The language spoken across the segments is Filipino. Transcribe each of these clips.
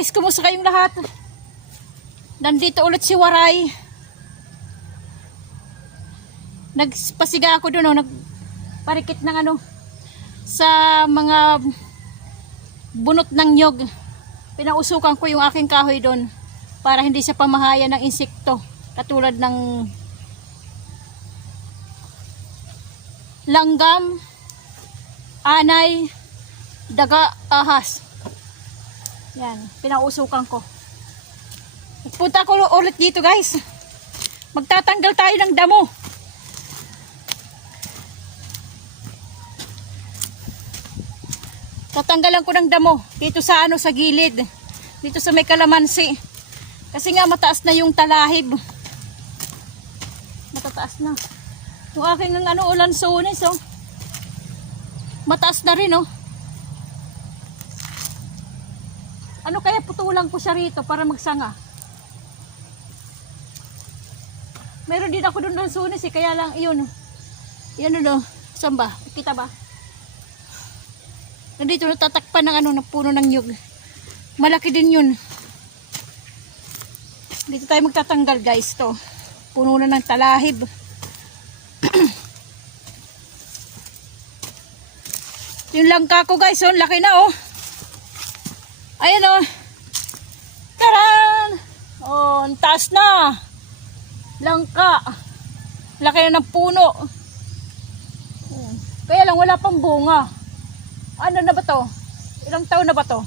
guys, kumusta kayong lahat? Nandito ulit si Waray. Nagpasiga ako doon, nagparikit ng sa mga bunot ng nyog. Pinausukan ko yung aking kahoy doon para hindi siya pamahaya ng insekto katulad ng langgam, anay, daga, ahas. Yan, pinausukan ko. Punta ko ulit dito guys. Magtatanggal tayo ng damo. Tatanggalan ko ng damo dito sa sa gilid. Dito sa may kalamansi. Kasi nga mataas na yung talahib. Matataas na. Yung aking ulan sunis oh. Mataas na rin oh. Ano kaya putulang ko siya rito para magsanga? Meron din ako doon ng sunis eh, kaya lang iyon. Yan ano, saan ba? Kita ba? Nandito natatakpan ng ng puno ng nyug. Malaki din yun. Dito tayo magtatanggal guys to. Puno na ng talahib. Yung langka ko guys, oh, laki na oh. Ayan oh. Taran! Oh, ang taas na. Langka. Laki na ng puno. Kaya lang wala pang bunga. Ano na ba to? Ilang taon na ba to?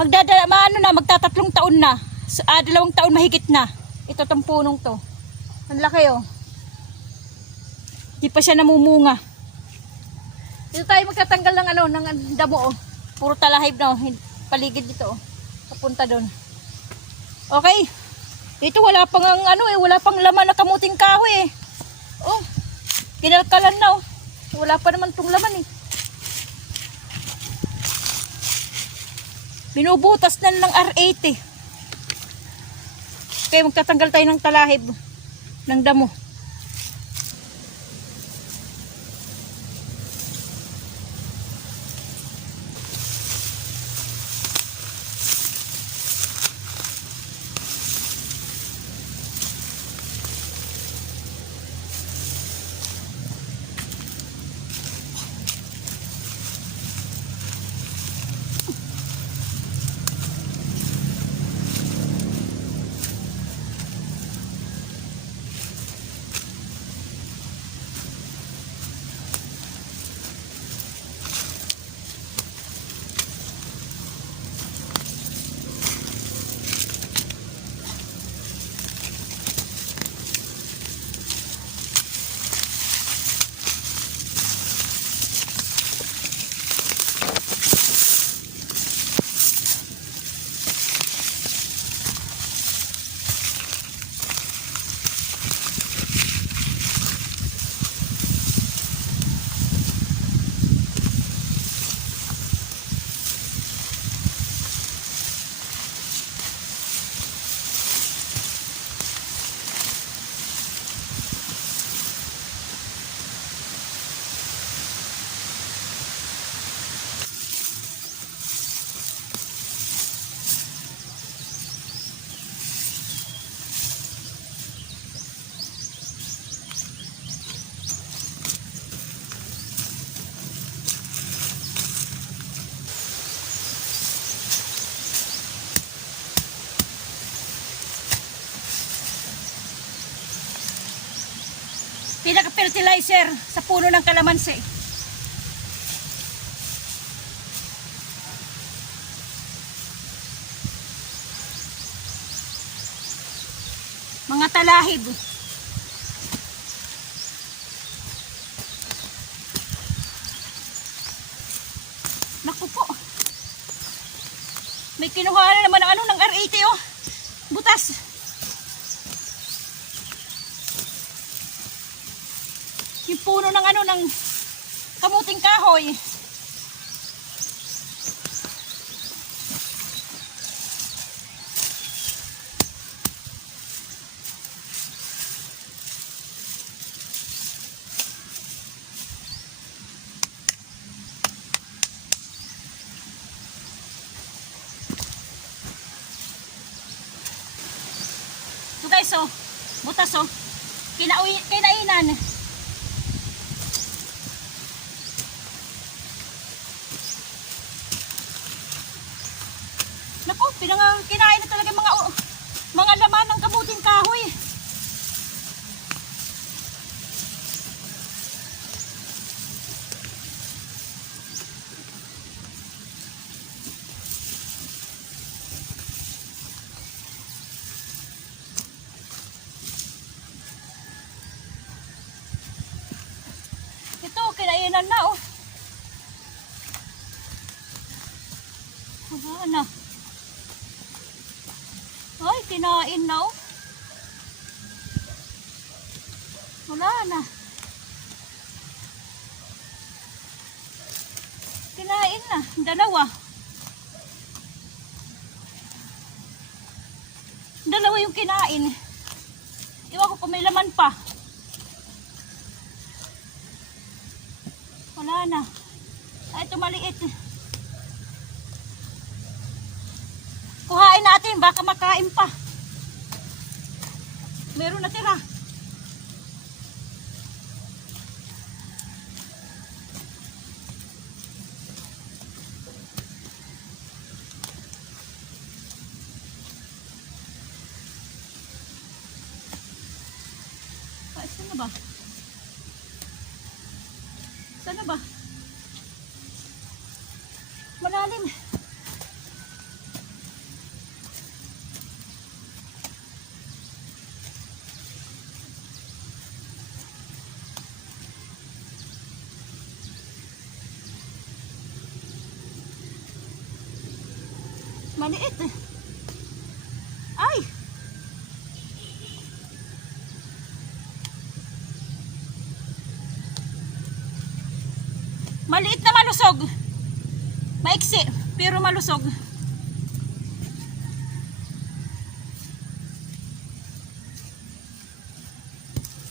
Magtatatlong taon na. 2 taon mahigit na. Ito tong punong to. Ang laki oh. Di pa siya namumunga. Dito tayo magtatanggal ng ng damo oh. Puro talahib na oh. Paligid dito oh. Papunta doon. Okay. Dito wala pang wala pang laman na kamuting kahoy eh. Oh. Kinalkalan na oh. Wala pa naman tong laman eh. Binubutas na ng R80. Kaya magtatanggal tayo ng talahib ng damo. Pinaka-fertilizer sa puno ng kalamansi. Mga talahib. Naku po. May kinuha na naman ng R80 oh. Butas. Yung puno ng ng kamuting kahoy. oh. Butas oh. Kinainan. Naku, kinain na talaga mga laman ng kamuting kahoy. Ito, kinainan na oh. Wala na. Ay, kinain na oh. Wala na. Kinain na. Dalawa. Dalawa yung kinain. Iwan ko kung may laman pa. Wala na. Ay, ito maliit. Kuhain natin, baka makain pa. Meron na tira. Ay, saan na ba? Saan na ba? Malalim. Maliit eh. Ay! Maliit na malusog. Maiksi, pero malusog.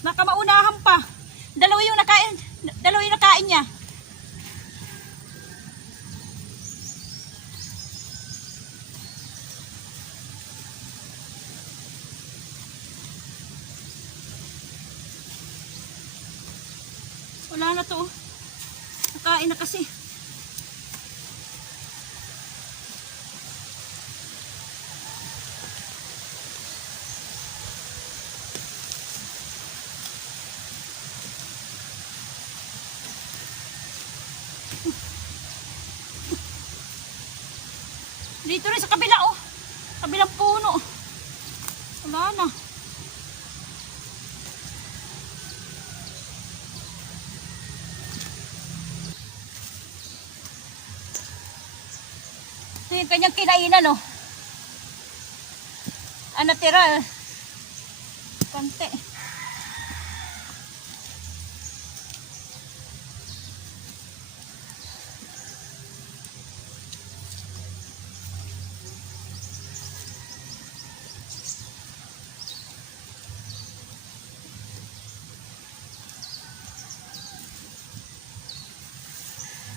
Baka maunahan pa. Dalawa yung nakain niya. Wala na to. Nakain na kasi. Dito rin sa kabila oh. Kabilang puno. Wala na. Ito yung kanyang kinainan oh. Natira konti.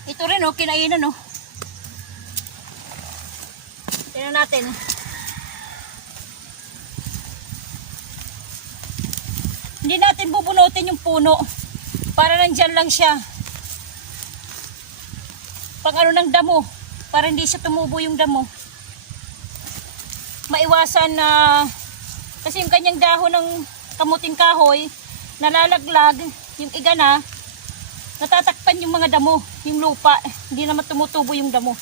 Ito rin oh, kinainan oh. Tingnan natin. Hindi natin bubunutin yung puno. Para nandyan lang siya. Pang ano ng damo. Para hindi siya tumubo yung damo. Maiwasan na kasi yung kanyang dahon ng kamuting kahoy nalalaglag, yung igana natatakpan yung mga damo, yung lupa, hindi naman tumutubo yung damo.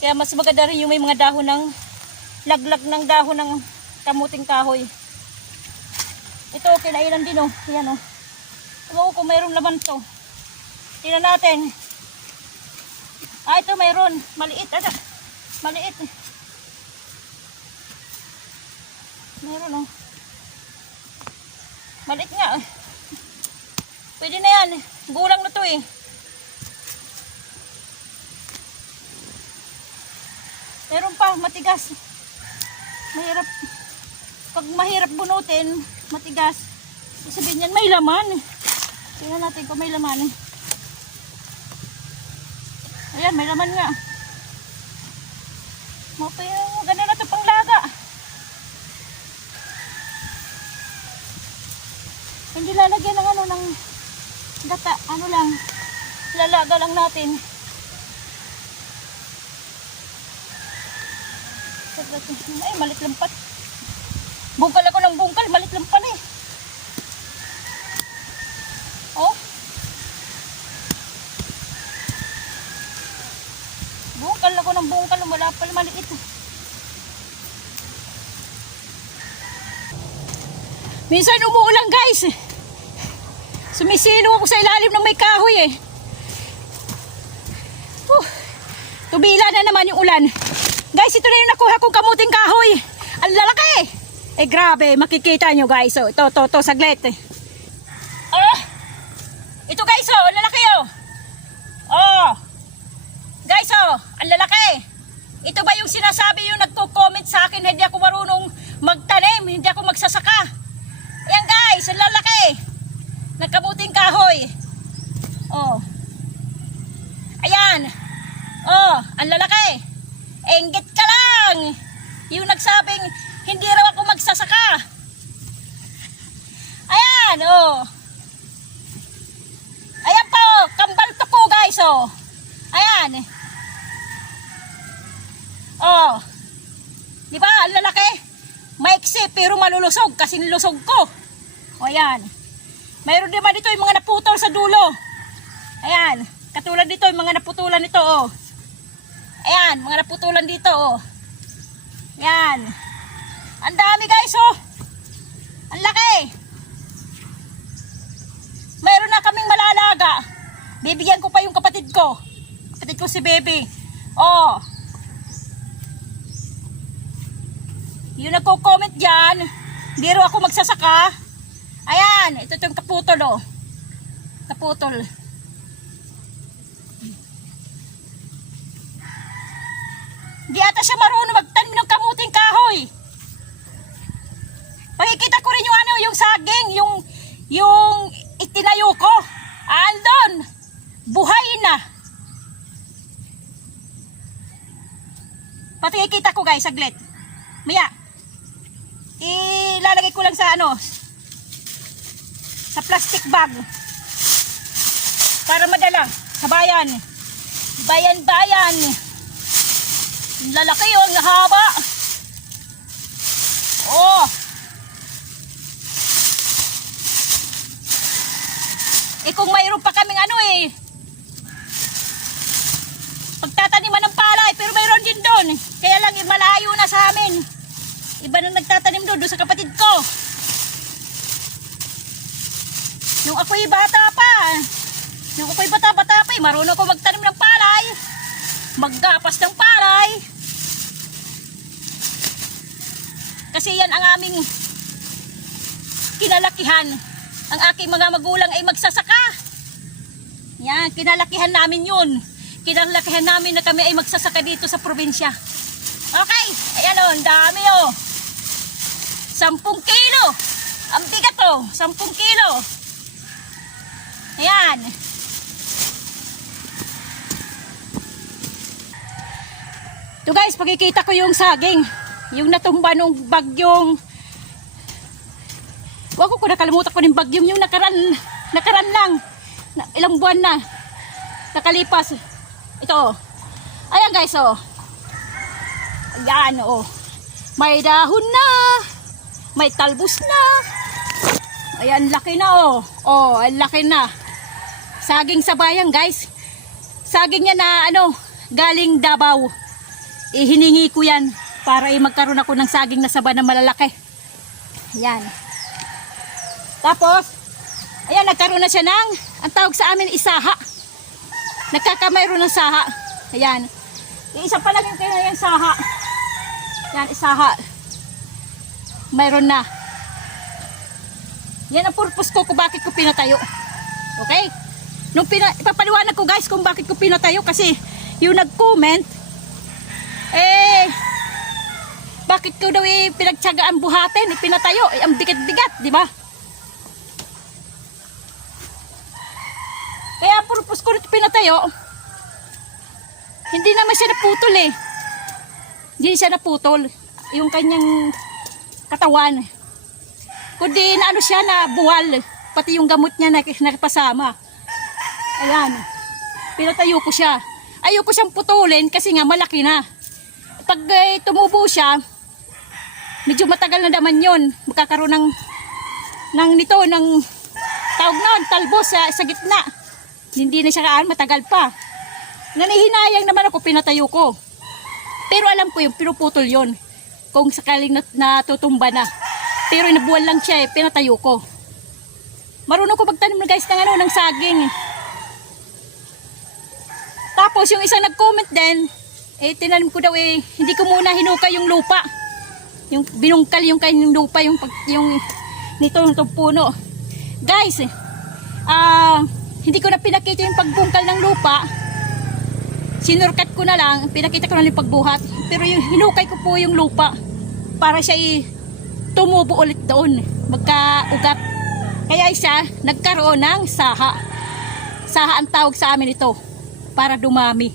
Kaya mas maganda rin yung may mga dahon ng laglag ng dahon ng kamuting kahoy. Ito, kinailan din oh. Yan oh. Ewan ko kung mayroong laman to. Tingnan natin. Ito mayroon. Maliit. Maliit. Mayroon oh. Maliit nga. Pwede na yan. Gulang na to eh. Meron pa, matigas. Mahirap. Pag mahirap bunutin, matigas. Sabihin niyan, may laman. Tingnan natin kung may laman. Ayan, may laman nga. Maganda na ito pang laga. Hindi lalagyan ng ano, ng gata. Ano lang, lalaga lang natin. Ay, malit lang pa. Bungkal ako ng bungkal, malit lang pala eh. Oh. Bungkal ako ng bungkal, wala pala, maliit. Minsan umuulan guys. Sumisilo ako sa ilalim ng may kahoy eh. Tubila na naman yung ulan. Guys, ito na yung nakuha kong kamuting kahoy. Ang lalaki. Eh grabe, makikita nyo guys. Oh, ito, saglit. Ito guys, oh, ang lalaki oh. Oh. Guys, oh, ang lalaki. Ito ba yung sinasabi yung nagko-comment sa akin, hindi ako marunong magtanim, hindi ako magsasaka. Ayan guys, ang lalaki. Nagkamuting kahoy. Oh. Ayan. Oh, ang lalaki. Enggit ka lang. Yung nagsabing hindi raw ako magsasaka. Ayan, oh. Ayan po, kambal to ko guys, oh. Ayan. Oh. Di ba, ang lalaki? Maiksi pero malulusog kasi nilusog ko. O ayan. Mayroon naman dito yung mga naputol sa dulo. Ayan. Katulad dito yung mga naputulan nito, oh. Ayan, mga naputulan dito, oh. Ayan. Ang dami guys, oh. Ang laki. Mayroon na kaming malalaga. Bibigyan ko pa yung kapatid ko. Kapatid ko si Baby. Oh. Yung nagko-comment dyan, hindi rin ako magsasaka. Ayan, ito yung kaputol, oh. Kaputol. Di ata siya marunong magtanim ng kamuting kahoy. Pakikita ko rin yung ano, yung saging, yung itinayo ko. Andon, buhay na. Pakikita ko guys, saglit. Maya, ilalagay ko lang sa ano, sa plastic bag. Para madala sa bayan. Bayan-bayan. Lalaki yun, haba. Oh. Eh kung mayroon pa kaming ano eh, pagtataniman ng palay, pero mayroon din doon. Kaya lang malayo na sa amin. Iba nang nagtatanim doon sa kapatid ko. Nung ako'y bata pa, marunong ko magtanim ng palay. Maggapas ng palay. Kasi yan ang aming kinalakihan. Ang aking mga magulang ay magsasaka. Yan, kinalakihan namin yun. Kinalakihan namin na kami ay magsasaka dito sa probinsya. Okay, ayan o, ang dami o. 10 kilo. Ang bigat o, 10 kilo. Ayan. Ito guys, pagkikita ko yung saging. Yung natumba nung bagyong. Wag ko nakalimutan ko ng bagyong yung nakaran lang. Ilang buwan na. Nakalipas. Ito. Ayan guys, oh. Ayan, oh. May dahon na. May talbos na. Ayan, laki na, oh. Oh, ang laki na. Saging sa bayan, guys. Saging yan na, ano, galing Davao. Hiningi ko yan para magkaroon ako ng saging na saba na malalaki. Ayan. Tapos, ayan, nagkaroon na siya ng, ang tawag sa amin, isaha. Nagkakamayroon ng saha. Ayan. Isa pa lang yung kaya yung saha. Yan, isaha. Mayroon na. Yan ang purpose ko kung bakit ko pinatayo. Okay? Ipapaliwanag ko guys kung bakit ko pinatayo kasi yung nag-comment, bakit ko daw pinagtsagaan buhatin, pinatayo, ang bigat-bigat, di ba? Kaya purpose ko rin pinatayo, hindi naman siya naputol eh. Hindi siya naputol, yung kanyang katawan. Kundi na ano siya na buwal. pati yung gamot niya nakapasama. Ayan. Pinatayo ko siya. Ayoko siyang putulin kasi nga malaki na. Pag tumubo siya, medyo matagal na naman yun. Magkakaroon ng tawag na, talbos sa gitna. Hindi na siya matagal pa. Nanihinayang naman ako, pinatayo ko. Pero alam ko yung pinuputol yun. Kung sakaling natutumba na. Pero inabuwan lang siya pinatayo ko. Marunong ko magtanim na guys ng saging. Tapos yung isang nag-comment din, tinanim ko daw hindi ko muna hinukay yung lupa. Yung binungkal yung kanyang lupa, yung nitong puno. Guys, hindi ko na pinakita yung pagbungkal ng lupa. Sinurkat ko na lang, pinakita ko na yung pagbuhat. Pero yung hinukay ko po yung lupa para siya tumubo ulit doon, magkaugat. Kaya siya nagkaroon ng saha. Saha ang tawag sa amin ito, para dumami.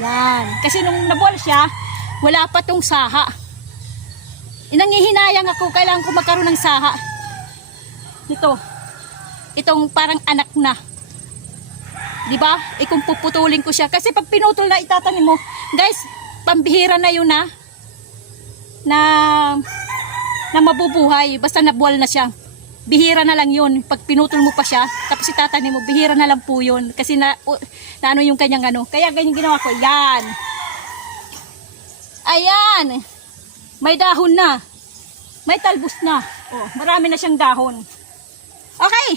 Yan. Kasi nung nabuwal siya, wala pa tong saha. Nangihinayang ako, kailangan ko magkaroon ng saha. Itong parang anak na. Diba? Kung puputulin ko siya. Kasi pag pinutol na itatanim mo, guys, pambihira na yun na mabubuhay. Basta nabuwal na siya. Bihira na lang yun. Pag pinutol mo pa siya, tapos itatanim mo, bihira na lang po yun. Kasi ano yung kanyang ano. Kaya ganyan ginawa ko. Yan. Ayan. May dahon na. May talbos na. Oh, marami na siyang dahon. Okay.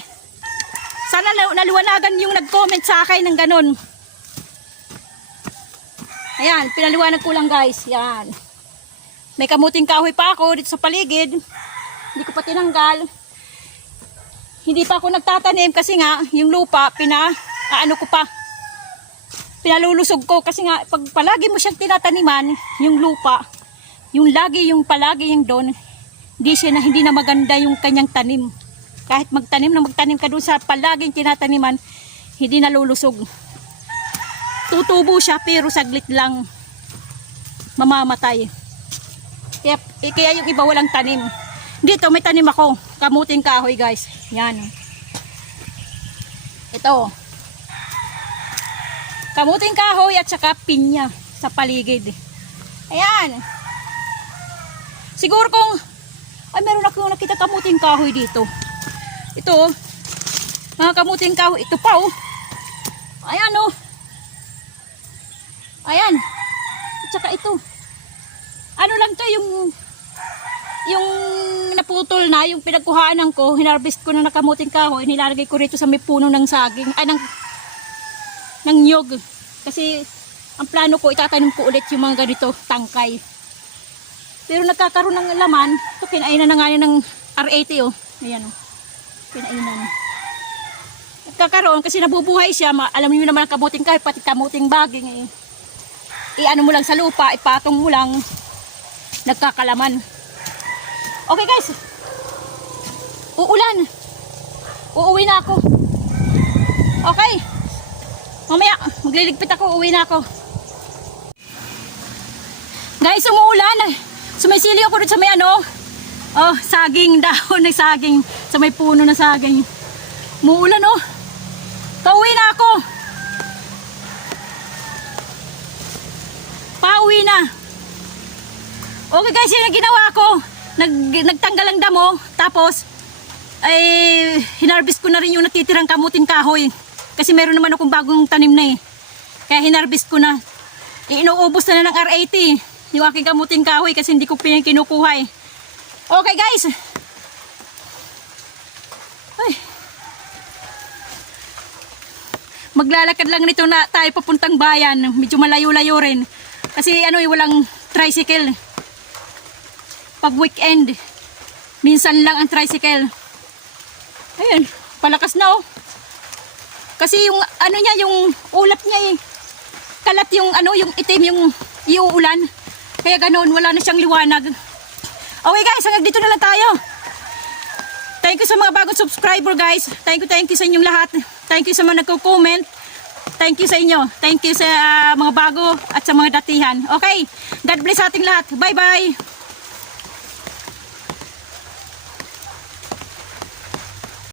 Sana naliwanagan yung nag-comment sa akin ng ganun. Ayan, pinaliwanag ko lang guys. Yan. May kamuting kahoy pa ako dito sa paligid. Hindi ko pa tinanggal. Hindi pa ako nagtatanim kasi nga yung lupa pinalulusog ko kasi nga pag palagi mo siyang tinataniman, yung lupa, palagi yung doon, hindi na maganda yung kanyang tanim. Kahit magtanim ka doon sa palaging tinataniman, hindi nalulusog. Tutubo siya pero saglit lang mamamatay. Kaya yung iba walang tanim. Dito may tanim ako, kamuting kahoy guys. Yan. Ito. Kamuting kahoy at saka pinya sa paligid. Ayan. Siguro kung meron ako nakita kamuting kahoy dito. Ito, mga kamuting kahoy. Ito pa Ayan Ayan. At saka ito. Ano lang to yung naputol na, yung pinagkuhaanan ko, hinarvest ko na nakamuting kahoy, nilalagay ko rito sa may puno ng saging, ng nyog. Kasi ang plano ko, itatanim ko ulit yung mga ganito, tangkay. Pero nagkakaroon ng laman, ito kinainan na nga ng R80 Ayan kinainan. Nagkakaroon kasi nabubuhay siya, alam niyo naman ang kamuting kahoy, pati kamuting baging i-ano mo lang sa lupa, ipatong mo lang, nagkakalaman. Okay guys, uulan. Uuwi na ako. Okay, mamaya magliligpit ako, uuwi na ako. Guys, umuulan. Sumisili ako rin sa may saging, dahon ng saging, sa may puno na saging. Umuulan Pauwi na ako. Pauwi na. Okay guys, yun ang ginawa ko. Nagtanggal ang damo, tapos hinarvest ko na rin yung natitirang kamuting kahoy. Kasi meron naman akong bagong tanim na Kaya hinarvest ko na. Inuubos na ng R80 yung aking kamuting kahoy kasi hindi ko kinukuha Okay guys. Maglalakad lang nito na tayo papuntang bayan. Medyo malayo-layo rin. Kasi walang tricycle. Pag weekend, minsan lang ang tricycle. Ayun, palakas na Kasi yung yung ulap niya kalat yung yung itim yung iuulan. Kaya ganoon, wala na siyang liwanag. Okay guys, hanggang dito na lang tayo. Thank you sa mga bagong subscriber guys. Thank you sa inyong lahat. Thank you sa mga nagko-comment. Thank you sa inyo. Thank you sa mga bago at sa mga datihan. Okay, God bless sa ating lahat. Bye bye.